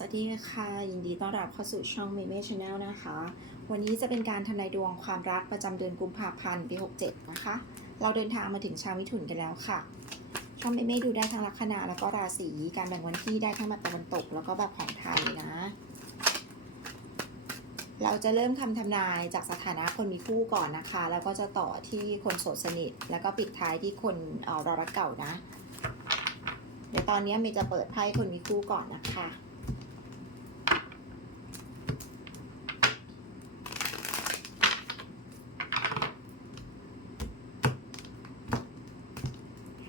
สวัสดีค่ะ ยินดีต้อนรับเข้าสู่ช่องเมเม่ชาแนลนะคะ วันนี้จะเป็นการทำนายดวงความรักประจำเดือนกุมภาพันธ์ปี 67 นะคะ เราเดินทางมาถึงชาวมิถุนกันแล้วค่ะ ช่องเมเม่ดูได้ทั้งลัคนาแล้วก็ราศีการแบ่งวันที่ได้ทั้งแบบตะวันตก แล้วก็แบบของไทยนะ เราจะเริ่มคำทำนายจากสถานะคนมีคู่ก่อนนะคะ แล้วก็จะต่อที่คนโสดสนิท แล้วก็ปิดท้ายที่คนเออรอรักเก่านะ เดี๋ยวตอนนี้เมย์จะเปิดไพ่คนมีคู่ก่อนนะคะ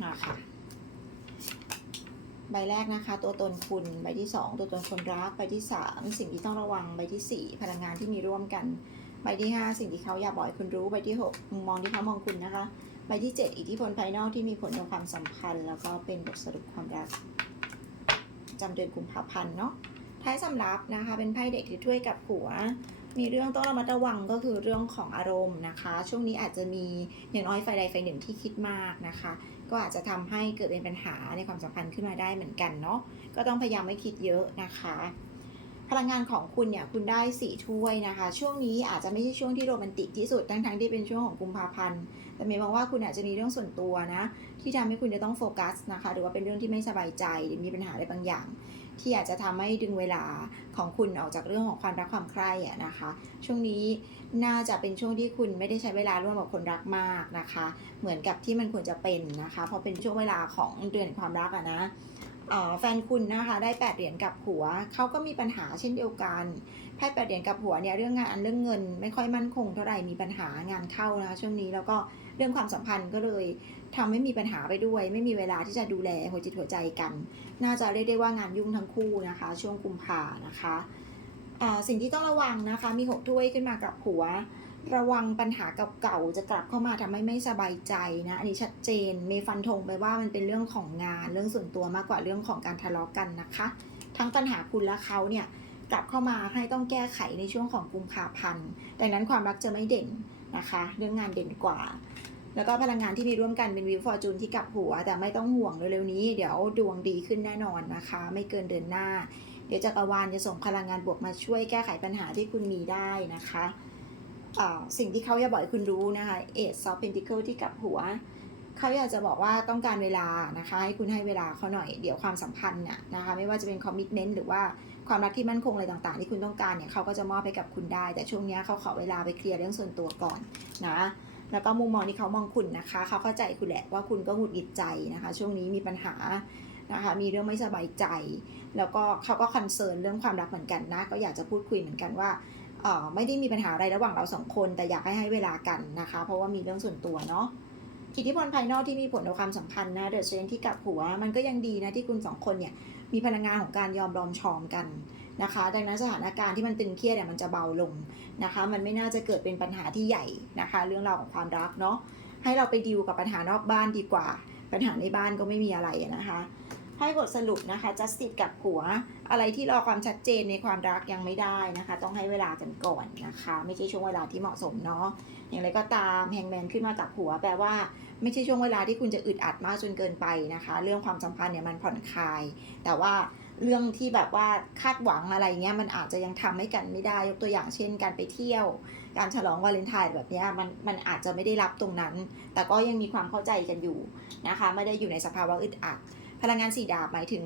มาค่ะ ใบแรกนะคะ ตัวตนคุณใบที่ 2 ตัวตนคนรักใบที่ 3 สิ่งที่ต้องระวังใบที่ 4 พลังงานที่มีร่วมกัน ใบที่ 5 สิ่งที่เขาอยากบอกให้คุณรู้ใบที่6มุมมองที่เขามองคุณนะคะ ใบที่ 7 อิทธิพลภายนอกที่มีผลต่อความสัมพันธ์ แล้วก็เป็นบทสรุปความรักจำเดือนกุมภาพันธ์เนาะท้ายสำรับนะคะ เป็นไพ่เด็กที่ถ้วยกับหัวมีเรื่องต้องระมัดระวังก็คือเรื่องของอารมณ์นะคะ ช่วงนี้อาจจะมีอย่างน้อยไฟใดไฟหนึ่งที่คิดมากนะคะ ก็อาจจะทำให้เกิดเป็นปัญหาในความสัมพันธ์ขึ้นมาได้เหมือนกันเนาะก็ต้องพยายามไม่คิดเยอะนะคะ พลังงานของคุณเนี่ยคุณได้สี่ถ้วยนะคะ ช่วงนี้อาจจะไม่ใช่ช่วงที่โรแมนติกที่สุดทั้งทั้งๆที่เป็นช่วงของกุมภาพันธ์แต่เมย์มองว่าคุณอาจจะมีเรื่องส่วนตัวนะที่ทำให้คุณจะต้องโฟกัสนะคะ หรือว่าเป็นเรื่องที่ไม่สบายใจหรือมีปัญหาอะไรบางอย่าง ที่อาจจะทำให้ดึงเวลาของคุณออกจากเรื่องของความรักความใคร่อะนะคะ ช่วงนี้น่าจะเป็นช่วงที่คุณไม่ได้ใช้เวลาร่วมกับคนรักมากนะคะ เหมือนกับที่มันควรจะเป็นนะคะเพราะเป็นช่วงเวลาของเดือนความรักอะนะแฟนคุณนะคะได้แปดเหรียญกับหัวเขาก็มีปัญหาเช่นเดียวกันไพ่แปดเหรียญกับหัวเนี่ยเรื่องงานเรื่องเงิน ไม่ค่อยมั่นคงเท่าไหร่มีปัญหางานเข้านะคะช่วงนี้แล้วก็เรื่องความสัมพันธ์ก็เลย ทำให้มีปัญหาไปด้วย ไม่มีเวลาที่จะดูแลหัวจิตหัวใจกัน น่าจะเรียกได้ว่างานยุ่งทั้งคู่นะคะ ช่วงกุมภานะคะเอ่สิ่งที่ต้องระวังนะคะ มีหกถ้วยขึ้นมากับหัว ระวังปัญหาเก่าๆจะกลับเข้ามาทำให้ไม่สบายใจนะ อันนี้ชัดเจน เมฟันธงไปว่ามันเป็นเรื่องของงานเรื่องส่วนตัวมากกว่าเรื่องของการทะเลาะกันนะคะ ทั้งปัญหาคุณและเขาเนี่ยกลับเข้ามาให้ต้องแก้ไขในช่วงของกุมภาพันธ์ ดังนั้นความรักจะไม่เด่นนะคะ เรื่องงานเด่นกว่า แล้วก็พลังงานที่มีร่วมกันเป็นวิวฟอร์จูนที่กลับหัว แต่ไม่ต้องห่วงเร็วๆนี้ เดี๋ยวดวงดีขึ้นแน่นอนนะคะ ไม่เกินเดือนหน้า เดี๋ยวจักรวาลจะส่งพลังงานบวกมาช่วยแก้ไขปัญหาที่คุณมีได้นะคะสิ่งที่เขาอยากบอกให้คุณรู้นะคะเอ e ซอฟเพนติเคิลที่กลับหัว เขาอยากจะบอกว่าต้องการเวลานะคะ ให้คุณให้เวลาเขาหน่อย เดี๋ยวความสัมพันธ์เนี่ยนะคะ ไม่ว่าจะเป็นคอมมิชเมนต์หรือว่าความรักที่มั่นคงอะไรต่างๆ ที่คุณต้องการเนี่ยเขาก็จะมอบให้กับคุณได้ แต่ช่วงนี้เขาขอเวลาไปเคลียร์เรื่องส่วนตัวก่อนนะ แล้วก็มุมมองที่เขามองคุณนะคะ เขาเข้าใจคุณแหละว่าคุณก็หงุดหงิดใจนะคะ ช่วงนี้มีปัญหานะคะมีเรื่องไม่สบายใจ แล้วก็เขาก็คอนเซิร์นเรื่องความรักเหมือนกันนะ ก็อยากจะพูดคุยเหมือนกันว่าเออไม่ได้มีปัญหาอะไรระหว่างเราสองคน แต่อยากให้ให้เวลากันนะคะ เพราะว่ามีเรื่องส่วนตัวเนาะอิทธิพลภายนอกที่มีผลต่อความสัมพันธ์นะเดอะเชนที่กับหัว มันก็ยังดีนะที่คุณสองคนเนี่ยมีพลังงานของการยอมรอมชอมกัน นะคะ ดังนั้นสถานการณ์ที่มันตึงเครียดเนี่ยมันจะเบาลงนะคะ มันไม่น่าจะเกิดเป็นปัญหาที่ใหญ่นะคะ เรื่องราวของความรักเนาะให้เราไปดิวกับปัญหานอกบ้านดีกว่า ปัญหาในบ้านก็ไม่มีอะไรนะคะให้บทสรุปนะคะ justice กับหัว อะไรที่รอความชัดเจนในความรักยังไม่ได้นะคะ ต้องให้เวลากันก่อนนะคะ ไม่ใช่ช่วงเวลาที่เหมาะสมเนาะอย่างไรก็ตามแฮงแมนขึ้นมากับหัว แปลว่าไม่ใช่ช่วงเวลาที่คุณจะอึดอัดมากจนเกินไปนะคะ เรื่องความสัมพันธ์เนี่ยมันผ่อนคลาย แต่ว่า เรื่องที่แบบว่าคาดหวังอะไรเงี้ยมันอาจจะยังทำให้กันไม่ได้ยกตัวอย่างเช่น การไปเที่ยว การฉลองวาเลนไทน์แบบเนี้ยมันมันอาจจะไม่ได้รับตรงนั้น แต่ก็ยังมีความเข้าใจกันอยู่นะคะ ไม่ได้อยู่ในสภาวะอึดอัด พลังงานสีดาบหมายถึง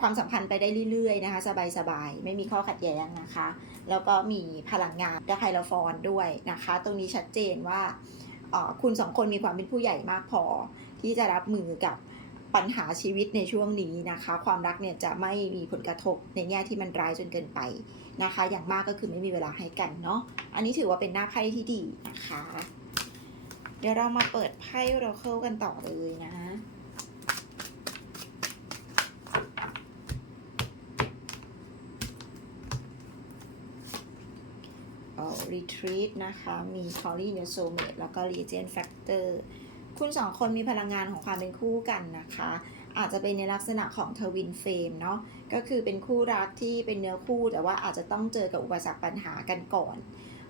ความสัมพันธ์ไปได้เรื่อยๆนะคะสบายๆไม่มีข้อขัดแย้งนะคะ แล้วก็มีพลังงานดาไคลฟอนด้วยนะคะ ตรงนี้ชัดเจนว่าคุณสองคนมีความเป็นผู้ใหญ่มากพอที่จะรับมือกับ ปัญหาชีวิตในช่วงนี้นะคะ ความรักเนี่ยจะไม่มีผลกระทบในแง่ที่มันร้ายจนเกินไปนะคะ อย่างมากก็คือไม่มีเวลาให้กันเนาะอันนี้ถือว่าเป็นหน้าไพ่ที่ดีนะคะ เดี๋ยวเรามาเปิดไพ่เราเข้ากันต่อเลยนะเอ่อ retreat นะคะ มี Callie in your soulmate แล้วก็ Legend Factor คุณสองคนมีพลังงานของความเป็นคู่กันนะคะ อาจจะเป็นในลักษณะของทวินเฟมเนาะก็คือเป็นคู่รักที่เป็นเนื้อคู่แต่ว่าอาจจะต้องเจอกับอุปสรรคปัญหากันก่อน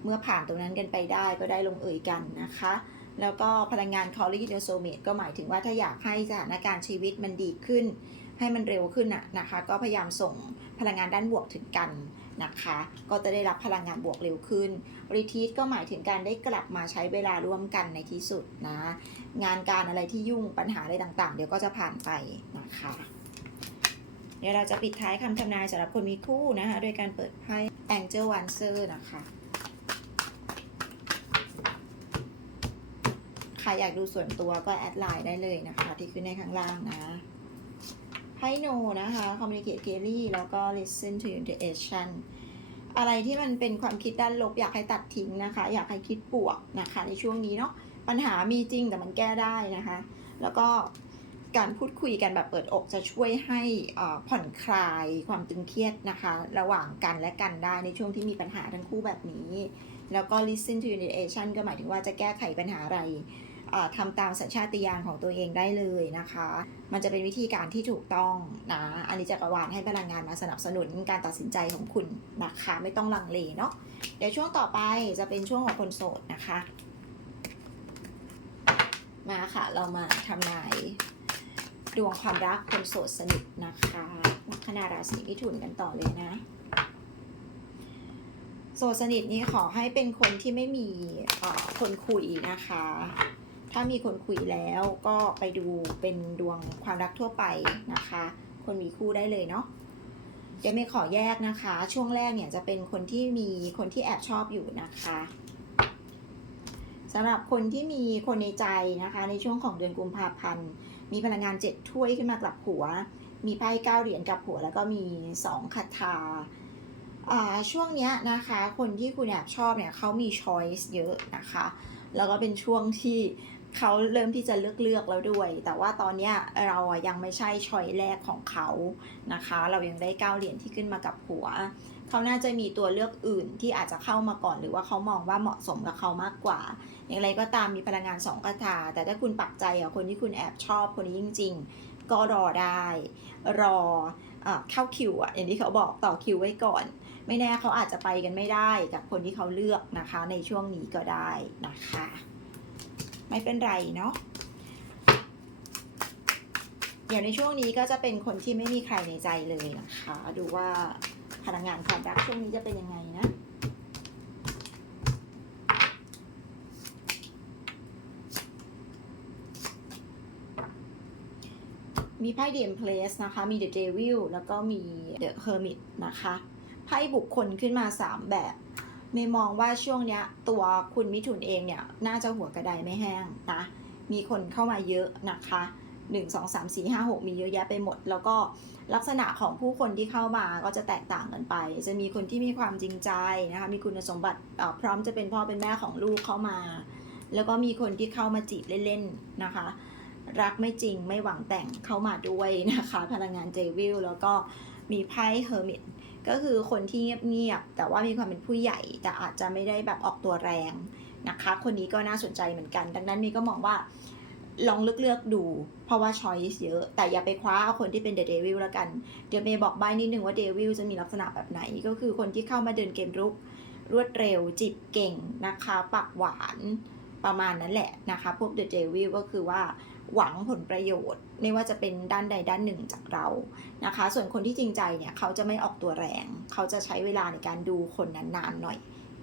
เมื่อผ่านตรงนั้นกันไปได้ก็ได้ลงเอยกันนะคะ แล้วก็พลังงาน Callie in your soulmate ก็หมายถึงว่าถ้าอยากให้สถานการณ์ชีวิตมันดีขึ้น ให้มันเร็วขึ้นอะนะคะ ก็พยายามส่งพลังงานด้านบวกถึงกัน นะคะ ก็จะได้รับพลังงานบวกเร็วขึ้นรีทีสก็หมายถึงการได้กลับมาใช้เวลาร่วมกันในที่สุดนะ งานการอะไรที่ยุ่งปัญหาอะไรต่างๆ เดี๋ยวก็จะผ่านไปนะคะ เดี๋ยวเราจะปิดท้ายคำทำนายสำหรับคนมีคู่นะคะ โดยการเปิดไพ่ Angel Answer นะคะใครอยากดูส่วนตัวก็แอดไลน์ได้เลยนะคะ ที่ขึ้นในข้างล่างนะ ไพ่โนนะคะ communicate clearly แล้วก็ listen to intuition อะไรที่มันเป็นความคิดด้านลบอยากให้ตัดทิ้งนะคะ อยากให้คิดบวกนะคะ ในช่วงนี้เนาะปัญหามีจริงแต่มันแก้ได้นะคะ แล้วก็การพูดคุยกันแบบเปิดอกจะช่วยให้อ่าผ่อนคลายความตึงเครียดนะคะ ระหว่างกันและกันได้ในช่วงที่มีปัญหาทั้งคู่แบบนี้ แล้วก็ listen to intuition ก็หมายถึงว่าจะแก้ไขปัญหาอะไร ทำตามสัญชาติญาณของตัวเองได้เลยนะคะ มันจะเป็นวิธีการที่ถูกต้องนะอันนี้จักรวาลให้พลังงานมาสนับสนุนการตัดสินใจของคุณนะคะไม่ต้องลังเลเนาะเดี๋ยวช่วงต่อไปจะเป็นช่วงของคนโสดนะคะ มาค่ะเรามาทำนายดวงความรักคนโสดสนิทนะคะลัคนาราศีมิถุนกันต่อเลยนะโสดสนิทนี้ขอให้เป็นคนที่ไม่มีคนคุยนะคะ ถ้ามีคนคุยแล้วก็ไปดูเป็นดวงความรักทั่วไปนะคะ คนมีคู่ได้เลยเนาะเดี๋ยวเมย์ขอแยกนะคะ ช่วงแรกเนี่ยจะเป็นคนที่มีคนที่แอบชอบอยู่นะคะสำหรับคนที่มีคนในใจนะคะ ในช่วงของเดือนกุมภาพันธ์ มีพลังงานเจ็ดถ้วยขึ้นมากลับหัว มีไพ่เก้าเหรียญกลับหัว แล้วก็มีสองคาถาอ่าช่วงเนี้ยนะคะ คนที่คุณแอบชอบเนี่ยเขามีช้อยส์เยอะนะคะ แล้วก็เป็นช่วงที่ เขาเริ่มที่จะเลือกเลือกแล้วด้วย แต่ว่าตอนเนี้ยเราอะยังไม่ใช่ช้อยแรกของเขานะคะ เรายังได้เก้าเหรียญที่ขึ้นมากับหัว เขาน่าจะมีตัวเลือกอื่นที่อาจจะเข้ามาก่อน หรือว่าเขามองว่าเหมาะสมกับเขามากกว่า อย่างไรก็ตามมีพลังงานสองคาถาแต่ถ้าคุณปักใจกับคนที่คุณแอบชอบคนนี้จริง ๆ ก็รอได้รอเอเข้าคิวอะอย่างที่เขาบอกต่อคิวไว้ก่อน ไม่แน่เขาอาจจะไปกันไม่ได้กับคนที่เขาเลือกนะคะ ในช่วงนี้ก็ได้นะคะ ไม่เป็นไรเนาะเดี๋ยวในช่วงนี้ก็จะเป็นคนที่ไม่มีใครในใจเลยนะคะ ดูว่าพลังงานความรักช่วงนี้จะเป็นยังไงนะมีไพ่ The Empress นะคะ มี The Devil แล้วก็มี The Hermit นะคะ ไพ่บุคคลขึ้นมา 3 แบบ ไม่มองว่าช่วงเนี้ยตัวคุณมิถุนเองเนี่ยน่าจะหัวกระไดไม่แห้งนะมีคนเข้ามาเยอะนะคะ1 2 3 4 5 6มีเยอะแยะไปหมด แล้วก็ลักษณะของผู้คนที่เข้ามาก็จะแตกต่างกันไป จะมีคนที่มีความจริงใจนะคะมีคุณสมบัติพร้อมจะเป็นพ่อเป็นแม่ของลูกเข้ามา แล้วก็มีคนที่เข้ามาจีบเล่นๆนะคะ รักไม่จริงไม่หวังแต่งเข้ามาด้วยนะคะ พลังงานเจวิลแล้วก็มีไพ่เฮอร์มิต ก็คือคนที่เงียบๆแต่ว่ามีความเป็นผู้ใหญ่ แต่อาจจะไม่ได้แบบออกตัวแรงนะคะ คนนี้ก็น่าสนใจเหมือนกัน ดังนั้นมีก็มองว่าลองเลือกเลือกๆดู เพราะว่าช้อยส์เยอะ แต่อย่าไปคว้าเอาคนที่เป็นเดเดวิลแล้วกัน เดี๋ยวเมย์บอกใบนิดนึงว่าเดวิลจะมีลักษณะแบบไหน ก็คือคนที่เข้ามาเดินเกมรุก รวดเร็วจิบเก่งนะคะ ปากหวานประมาณนั้นแหละนะคะ พวกเดอะเดวิลก็คือว่า หวังผลประโยชน์ ไม่ว่าจะเป็นด้านใดด้านหนึ่งจากเรานะคะ ส่วนคนที่จริงใจเนี่ยเขาจะไม่ออกตัวแรง เขาจะใช้เวลาในการดูคนนานๆหน่อย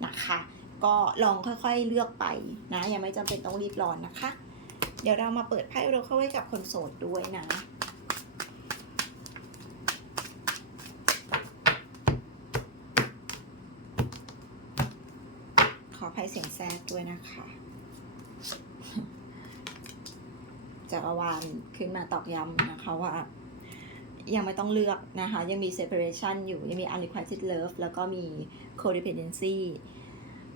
นะคะ ก็ลองค่อยๆเลือกไปนะยังไม่จำเป็นต้องรีบร้อนนะคะ เดี๋ยวเรามาเปิดไพ่เราเข้าไว้กับคนโสดด้วยนะขออภัยเสียงแทรกด้วยนะคะ จักรวาลขึ้นมาตอกย้ำนะคะว่า ยังไม่ต้องเลือกนะคะ ยังมี separation อยู่ ยังมี unrequited love แล้วก็มี codependency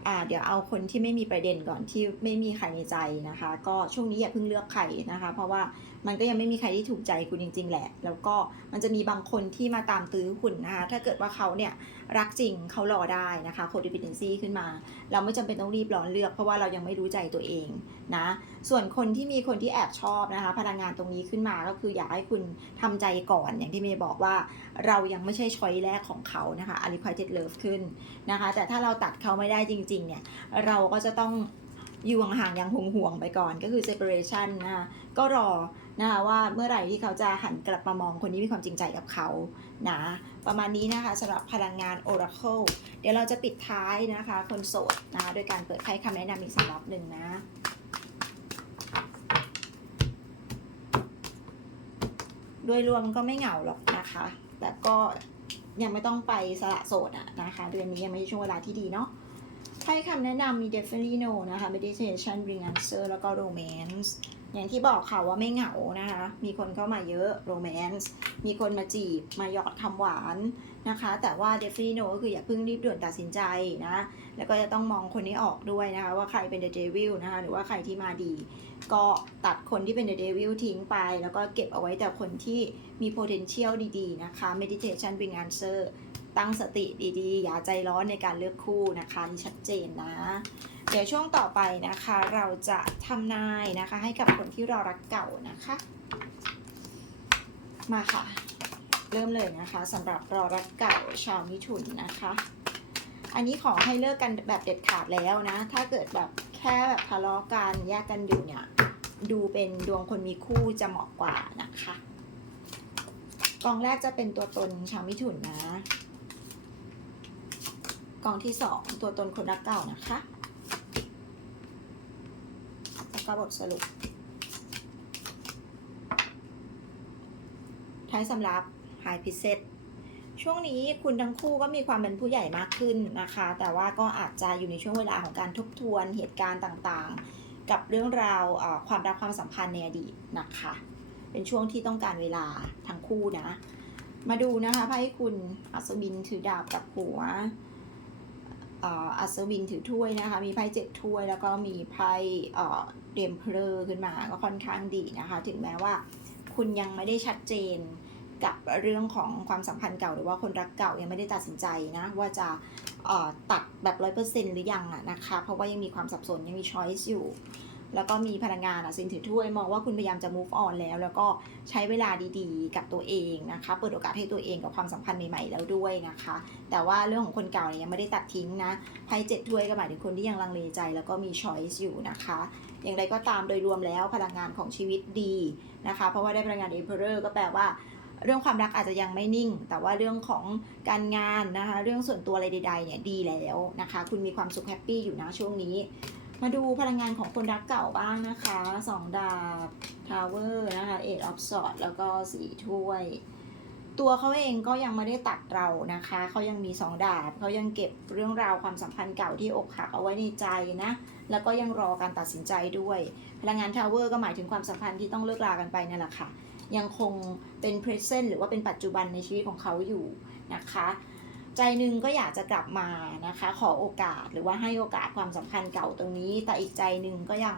อ่าเดี๋ยวเอาคนที่ไม่มีประเด็นก่อนที่ไม่มีใครในใจนะคะ ก็ช่วงนี้อย่าเพิ่งเลือกใครนะคะ เพราะว่ามันก็ยังไม่มีใครที่ถูกใจคุณจริง ๆ แหละ แล้วก็มันจะมีบางคนที่มาตามตื้อคุณนะคะ ถ้าเกิดว่าเขาเนี่ยรักจริงเขารอได้นะคะ codependency ขึ้นมา เราไม่จำเป็นต้องรีบร้อนเลือก เพราะว่าเรายังไม่รู้ใจตัวเองนะ ส่วนคนที่มีคนที่แอบชอบนะคะ พลังงานตรงนี้ขึ้นมาก็คืออยากให้คุณทำใจก่อน อย่างที่เมย์บอกว่าเรายังไม่ใช่ช้อยแรกของเขานะคะ unrequited love ขึ้นนะคะ แต่ถ้าเราตัดเขาไม่ได้จริงๆ เนี่ย เราก็จะต้องอยู่ห่างๆอย่างห่วงๆไปก่อน ก็คือ separation นะคะก็รอนะคะว่าเมื่อไหร่ที่เขาจะหันกลับมามองคนที่มีความจริงใจกับเขานะประมาณนี้นะคะสำหรับพลังงาน Oracle เดี๋ยวเราจะปิดท้ายนะคะ คนโสดนะคะโดยการเปิดไพ่คำแนะนำอีกสำหรับหนึ่งนะโดยรวมก็ไม่เหงาหรอกนะคะ แต่ก็ยังไม่ต้องไปสละโสดอะนะคะ เดือนนี้ยังไม่ใช่ช่วงเวลาที่ดีเนาะ ไพ่คำแนะนำมี definitely no นะคะ meditation bring answer แล้วก็ romance อย่างที่บอกค่ะว่าไม่เหงานะคะ มีคนเข้ามาเยอะ romance มีคนมาจีบ มาหยอดคำหวานนะคะ แต่ว่า definitely no ก็คืออย่าเพิ่งรีบด่วนตัดสินใจนะ แล้วก็จะต้องมองคนนี้ออกด้วยนะคะ ว่าใครเป็น the devil นะคะ หรือว่าใครที่มาดี ก็ตัดคนที่เป็น the devil ทิ้งไป แล้วก็เก็บเอาไว้แต่คนที่มี potential ดีๆนะคะ meditation bring answer ตั้งสติดีๆ อย่าใจร้อนในการเลือกคู่นะคะนี่ชัดเจนนะ เดี๋ยวช่วงต่อไปนะคะ เราจะทำนายนะคะ ให้กับคนที่รอรักเก่านะคะ มาค่ะ เริ่มเลยนะคะสำหรับรอรักเก่าชาวมิถุนนะคะ อันนี้ขอให้เลิกกันแบบเด็ดขาดแล้วนะ ถ้าเกิดแบบแค่แบบทะเลาะกันแยกกันอยู่เนี่ยดูเป็นดวงคนมีคู่จะเหมาะกว่านะคะกองแรกจะเป็นตัวตนชาวมิถุนนะ กองที่สองตัวตนคนรักเก่านะคะแล้วก็บทสรุป ท้ายสำหรับ High p i s e t ช่วงนี้คุณทั้งคู่ก็มีความเป็นผู้ใหญ่มากขึ้นนะคะ แต่ว่าก็อาจจะอยู่ในช่วงเวลาของการทบทวนเหตุการณ์ต่างๆ กับเรื่องราวความรักความสัมพันธ์ในอดีตนะคะ เป็นช่วงที่ต้องการเวลาทั้งคู่นะ มาดูนะคะไพ่คุณอัศวินถือดาบกับหัว อัศวินถือถ้วยนะคะ มีไพ่เจ็ดถ้วย แล้วก็มีไพ่เดมเพลอร์ขึ้นมาก็ค่อนข้างดีนะคะ ถึงแม้ว่าคุณยังไม่ได้ชัดเจนกับเรื่องของความสัมพันธ์เก่าหรือว่าคนรักเก่ายังไม่ได้ตัดสินใจนะว่าจะตัดแบบร้อยเปอร์เซ็นต์หรือยังอะนะคะ เพราะว่ายังมีความสับสนยังมีช้อยส์อยู่ แล้วก็มีพลังงานอะสินถือถ้วยมองว่าคุณพยายามจะ move on แล้ว แล้วก็ใช้เวลาดีๆ กับตัวเองนะคะ เปิดโอกาสให้ตัวเองกับความสัมพันธ์ใหม่ ๆ แล้วด้วยนะคะ แต่ว่าเรื่องของคนเก่าเนี่ยยังไม่ได้ตัดทิ้งนะไพ่เจ็ดถ้วยก็หมายถึงคนที่ยังลังเลใจ แล้วก็มีช้อยส์อยู่นะคะ อย่างไรก็ตามโดยรวมแล้วพลังงานของชีวิตดีนะคะ เพราะว่าได้พลังงาน Emperor ก็แปลว่าเรื่องความรักอาจจะยังไม่นิ่ง แต่ว่าเรื่องของการงานนะคะ เรื่องส่วนตัวอะไรใดๆเนี่ยดีแล้วนะคะ คุณมีความสุขแฮปปี้อยู่นะช่วงนี้ มาดูพลังงานของคนรักเก่าบ้างนะคะสองดาบทาวเวอร์นะคะเอ็ดออฟสอดแล้วก็สีถ้วย ตัวเขาเองก็ยังไม่ได้ตัดเรานะคะ เขายังมีสองดาบ เขายังเก็บเรื่องราวความสัมพันธ์เก่าที่อกหักเอาไว้ในใจนะ แล้วก็ยังรอการตัดสินใจด้วย พลังงานทาวเวอร์ก็หมายถึงความสัมพันธ์ที่ต้องเลิกลากันไปนั่นแหละค่ะ ยังคงเป็น present หรือว่าเป็นปัจจุบันในชีวิตของเขาอยู่นะคะ ใจหนึ่งก็อยากจะกลับมานะคะ ขอโอกาสหรือว่าให้โอกาสความสัมพันธ์เก่าตรงนี้ แต่อีกใจหนึ่งก็ยัง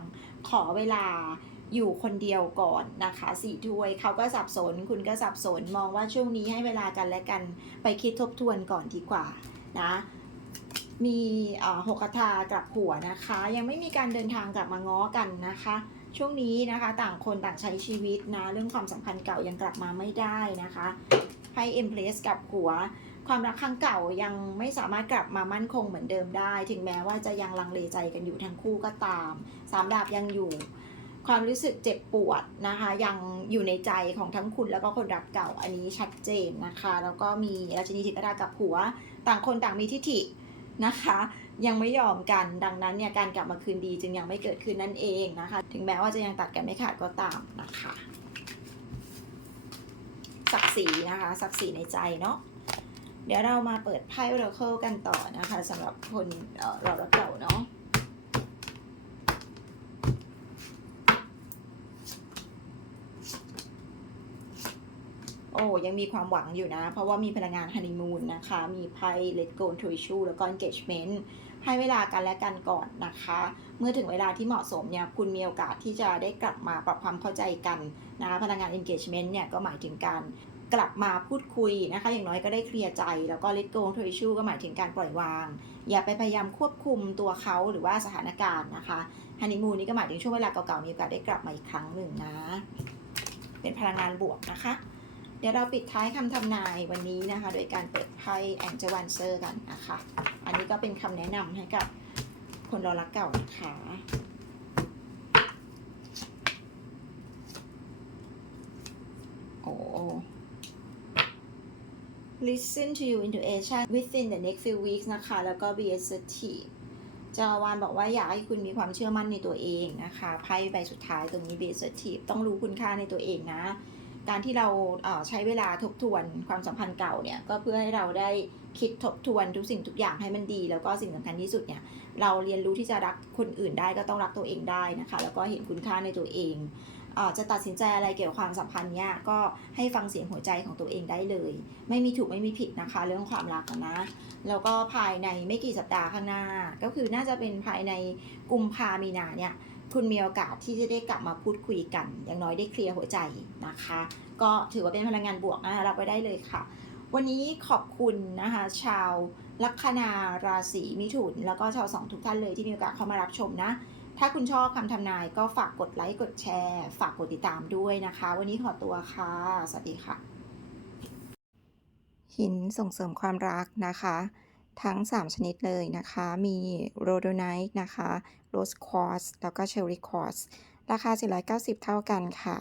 ขอเวลาอยู่คนเดียวก่อนนะคะสี่ถ้วยเขาก็สับสน คุณก็สับสนมองว่าช่วงนี้ให้เวลากันและกันไปคิดทบทวนก่อนดีกว่านะมีหกคาถากลับหัวนะคะ ยังไม่มีการเดินทางกลับมาง้อกันนะคะ ช่วงนี้นะคะต่างคนต่างใช้ชีวิตนะ เรื่องความสัมพันธ์เก่ายังกลับมาไม่ได้นะคะให้เอ็มเพลสกับหัว ความรักครั้งเก่ายังไม่สามารถกลับมามั่นคงเหมือนเดิมได้ ถึงแม้ว่าจะยังลังเลใจกันอยู่ทั้งคู่ก็ตามสามดาบยังอยู่ ความรู้สึกเจ็บปวดนะคะ ยังอยู่ในใจของทั้งคุณแล้วก็คนรักเก่าอันนี้ชัดเจนนะคะ แล้วก็มีราชินีธิกรากับหัว ต่างคนต่างมีทิฐินะคะ ยังไม่ยอมกันดังนั้นเนี่ยการกลับมาคืนดีจึงยังไม่เกิดขึ้นนั่นเองนะคะ ถึงแม้ว่าจะยังตัดกันไม่ขาดก็ตามนะคะศักดิ์ศรีนะคะศักดิ์ศรีในใจเนาะ เดี๋ยวเรามาเปิดไพ่ Oracle กันต่อนะคะสำหรับคนเอ่อเรารักเก่าเนาะโอ้ยังมีความหวังอยู่นะ เพราะว่ามีพลังงานฮันนีมูนนะคะ มีไพ่ Let Go to Issue แล้วก็ Engagement ให้เวลากันและกันก่อนนะคะ เมื่อถึงเวลาที่เหมาะสมเนี่ยคุณมีโอกาสที่จะได้กลับมาปรับความเข้าใจกันนะคะพลังงาน engagement เนี่ยก็หมายถึงการ กลับมาพูดคุยนะคะ อย่างน้อยก็ได้เคลียร์ใจ แล้วก็ let go to issue ก็หมายถึงการปล่อยวาง อย่าไปพยายามควบคุมตัวเขาหรือว่าสถานการณ์นะคะฮันนีมูนนี่ก็หมายถึงช่วงเวลาเก่าๆมีโอกาสได้กลับมาอีกครั้งหนึ่งนะ เป็นพลังงานบวกนะคะ เดี๋ยวเราปิดท้ายคำทำนายวันนี้นะคะ โดยการเปิดไพ่แองเจวันเซอร์กันนะคะ อันนี้ก็เป็นคำแนะนำให้กับคนรอรักเก่านะคะโอ้ listen to your intuition within the next few weeks นะคะ แล้วก็ be assertive จาวานบอกว่าอยากให้คุณมีความเชื่อมั่นในตัวเองนะคะไพ่ใบสุดท้ายตรงนี้ be assertive ต้องรู้คุณค่าในตัวเองนะ การที่เราเใช้เวลาทบทวนความสัมพันธ์เก่าเนี่ย ก็เพื่อให้เราได้คิดทบทวนทุกสิ่งทุกอย่างให้มันดี แล้วก็สิ่งสำคัญที่สุดเนี่ย เราเรียนรู้ที่จะรักคนอื่นได้ก็ต้องรักตัวเองได้นะคะ แล้วก็เห็นคุณค่าในตัวเอง จะตัดสินใจอะไรเกี่ยวกับความสัมพันธ์เนี้ยก็ให้ฟังเสียงหัวใจของตัวเองได้เลย ไม่มีถูกไม่มีผิดนะคะ เรื่องความรักนะแล้วก็ภายในไม่กี่สัปดาห์ข้างหน้า ก็คือน่าจะเป็นภายในกุมภามีนาเนี่ยคุณมีโอกาสที่จะได้กลับมาพูดคุยกัน อย่างน้อยได้เคลียร์หัวใจนะคะ ก็ถือว่าเป็นพลังงานบวกนะคะรับไปได้เลยค่ะ วันนี้ขอบคุณนะคะ ชาวลัคนาราศีมิถุน แล้วก็ชาวสองทุกท่านเลยที่มีโอกาสเข้ามารับชมนะ ถ้าคุณชอบคำทำนายก็ฝากกดไลค์กดแชร์ ฝากกดติดตามด้วยนะคะ วันนี้ขอตัวค่ะ สวัสดีค่ะ หินส่งเสริมความรักนะคะ ทั้ง 3 ชนิดเลยนะคะ มีโรโดไนท์นะคะโรสควอสแล้วก็เชอริควอสราคา 490 เท่ากันค่ะ